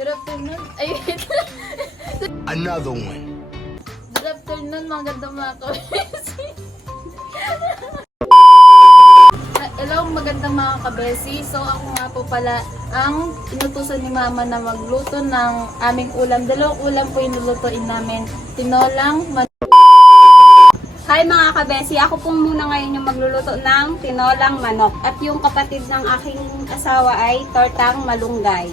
Good afternoon. Ay, Another one. good afternoon, magandang mga kabesi. Hello, magandang mga kabesi. So, ako nga po pala ang inutusan ni Mama na magluto ng aming ulam. Dalawang ulam po yung lulutuin namin. Tinolang Hi mga kabesi, ako po muna ngayon yung magluluto ng tinolang manok. At yung kapatid ng aking asawa ay tortang malunggay.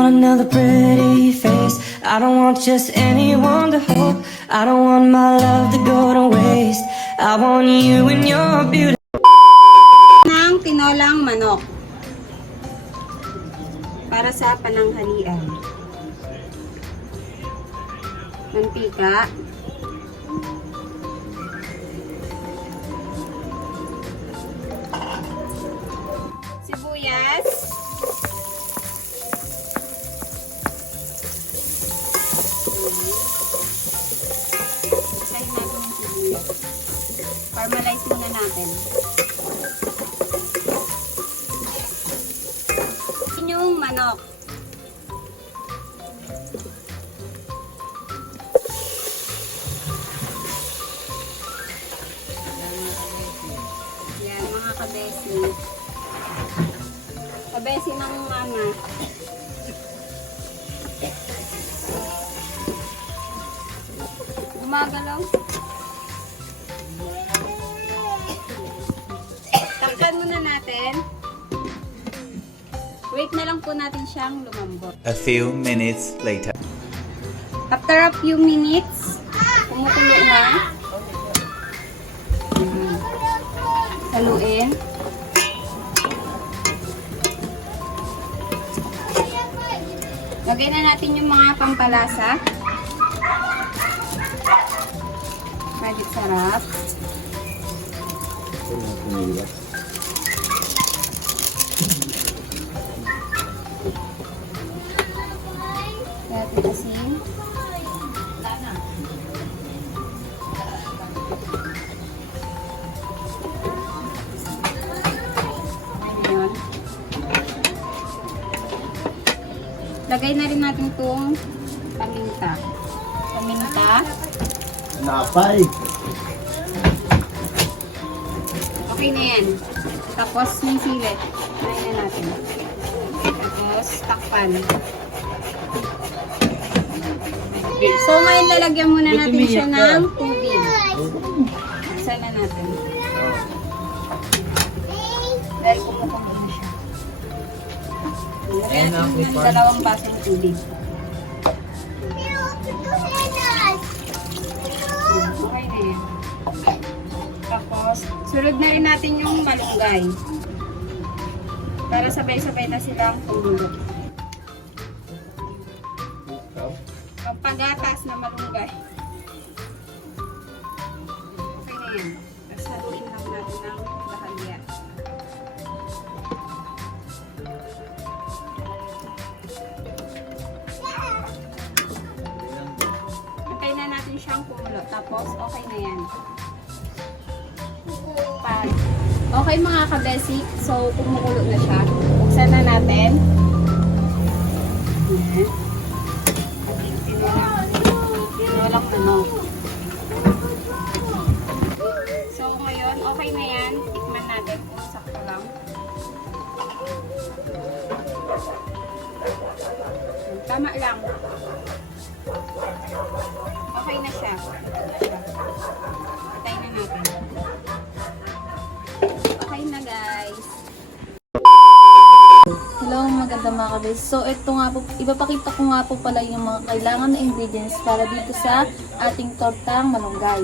Another pretty face. I don't want just anyone to hold. I don't want my love to go to waste. I want you and your beauty. Ng tinolang manok para sa pananghalian. Mantika, sibuyas, isahin natin yung sibuyas. Caramelize muna natin. Yung manok. Yan mga kabesi. Kabesi ng mama. Gumagalaw. Takpan muna natin. Wait na lang po natin siyang lumambot. A few minutes later. After a few minutes, kumukulo na. Haluin. Lagay na natin yung mga pampalasa. Magic sarap. Natin asin. Ayan. Lagay na rin natin itong paminta. Paminta. Napay. Okay na yan. Tapos yung sili. Lagay na natin. Tapos takpan. So ngayon lalagyan muna natin siya ng tubig. Buksan na natin. Dahil kumukulo na siya. Lagyan natin ng 2 basong tubig. Okay na yan. Tapos, sunod na rin natin yung malunggay. Para sabay-sabay na silang kumulo. Pagatas na malunggay. Okay na yan. Tapos haluin lang natin ng bahagya. Okay na natin siyang kumulo. Tapos okay na yan. Okay mga kabesi. So kumukulo na siya. Buksan na natin. Ayan. Tinolang manok. So ngayon, okay na yan. Tikman natin kung sakto lang. Tama lang. Okay na siya. Patay na natin. Okay na guys. Hello, magandang mga kabesi. So, ito nga po, ipapakita ko nga po pala yung mga kailangan na ingredients para dito sa ating tortang malunggay.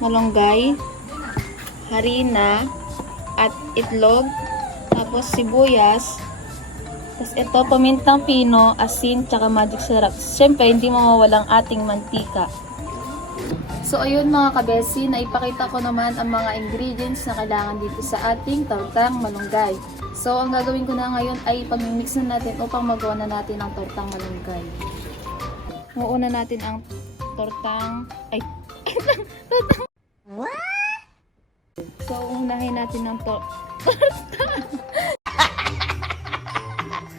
Malunggay, harina, at itlog, tapos sibuyas, tapos ito, pamintang pino, asin, tsaka magic syrup. Siyempre, hindi mawawalang ating mantika. So ayun mga kabesi, naipakita ko naman ang mga ingredients na kailangan dito sa ating tortang malunggay. So ang gagawin ko na ngayon ay pag-mix na natin upang magawa na natin ang tortang malunggay. Uuna natin ang tortang So unahin natin ang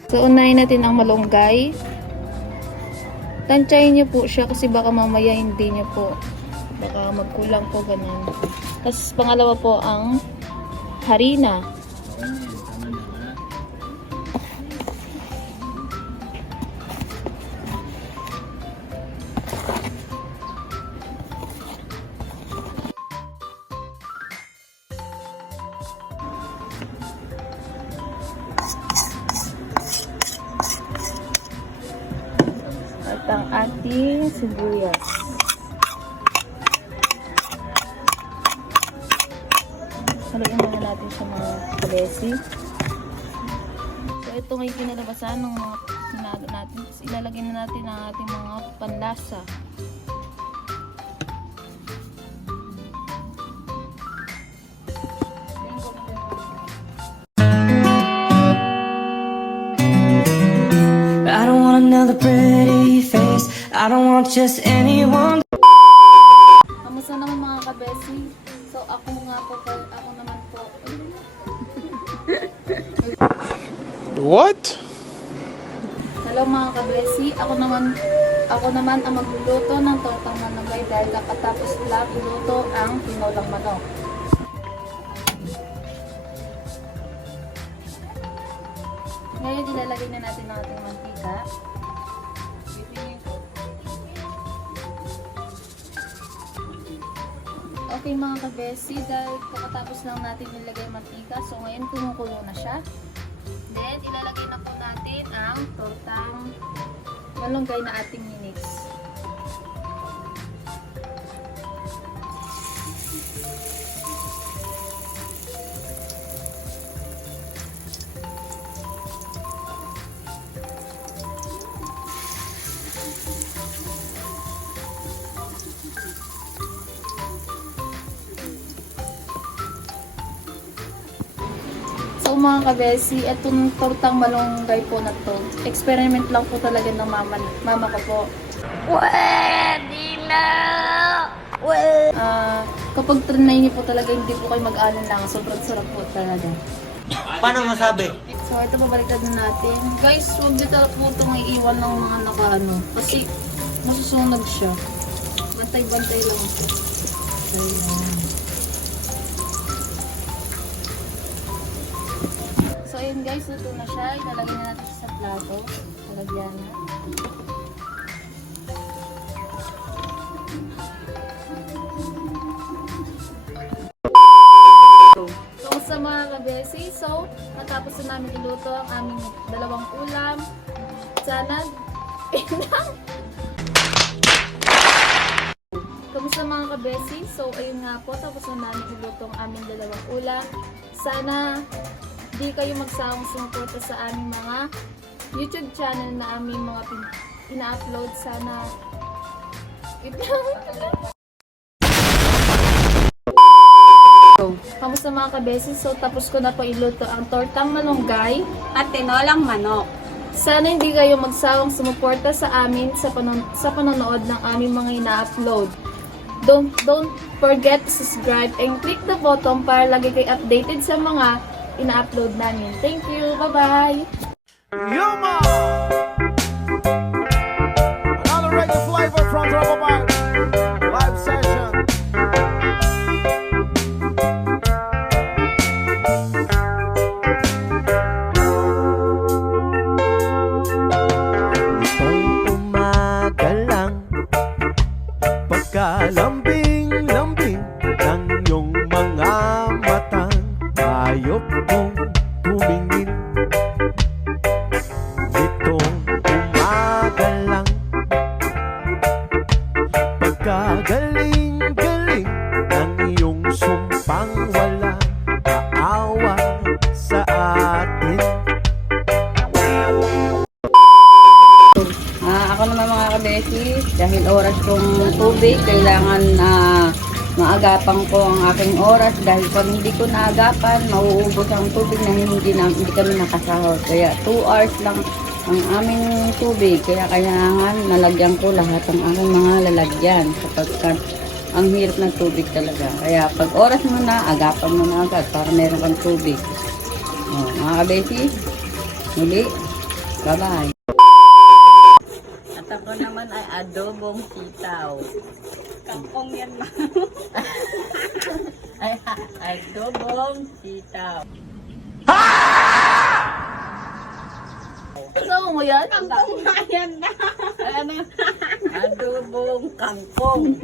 So unahin natin ang malunggay. Tansyahin niyo po siya kasi baka mamaya hindi niyo po, baka magkulang po ganun. Tapos pangalawa po ang harina. At ang ating sibuyas. Haluin muna natin sa mga kalesi. So ito ngayon kinalabasan ng mga sinago natin. Tapos ilalagay na natin ang ating mga panlasa. I don't want another pretty face. I don't want just anyone. Kamusta naman mga kabesi? So ako nga po, ako naman po. What? Hello mga kabesi, ako naman ang magluluto ng tortang malunggay dahil kakatapos lang iluto ang tinolang manok. Ngayon ilalagay na natin ang ating mantika. Okay mga kabesi, dahil kakatapos lang natin nilagay ang mantika, so ngayon kumukulo na siya. Then ilalagay na po natin ang tortang malunggay na ating minix. So mga kabesi, itong tortang malunggay po na to, experiment lang po talaga ng mama ko po. Pwede na! Kapag trinay niyo po talaga, hindi po kayo mag-alan lang. Sobrang sarap po talaga. Paano masabi? So ito, pabaliktad na natin. Guys, huwag dito po itong iiwan ng mga nakaano. Kasi masusunog siya. Bantay-bantay lang po. Ayan. So ayun guys, luto na siya. Ilalagay na natin siya sa plato. Lalagyan na. So sa mga kabesi, so natapos na namin iluto ang aming dalawang ulam. Sana kamusta mga kabesi? So ayun nga po, tapos na namin iluto ang aming dalawang ulam. Sana di kayo magsawang sumuporta sa aming mga YouTube channel na aming mga ina-upload. Sana kamusta mga kabesi? So tapos ko na po iluto ang tortang malunggay At tinolang manok. Sana hindi kayo magsawang sumuporta sa amin sa panonood ng aming mga ina-upload. Don't forget to subscribe and click the button para lagi kayo updated sa mga ina-upload namin. Thank you. Bye-bye! Yuma! Another reggae flavor from Trouble Bar. Live session. Itong umaga lang, pagkalambing-lambing ng iyong mga matang, hayop mong tumingin naman mga kabesi, dahil oras kong tubig, kailangan maagapan ko ang aking oras dahil pag hindi ko naagapan, mauubos ang tubig na hindi kami nakasahod. Kaya 2 hours lang ang aming tubig. Kaya kailangan nalagyan ko lahat ng aking mga lalagyan sapagkat ang hirap ng tubig talaga. Kaya pag oras mo na, agapan mo na agad para meron kang tubig. Mga kabesi, muli, bye-bye. At ako naman ay adobong sitaw. Kangkong yan ma. Ay, adobong sitaw. Kasama mo yan? Kangkong na yan na. Ay, ano? Adobong kangkong.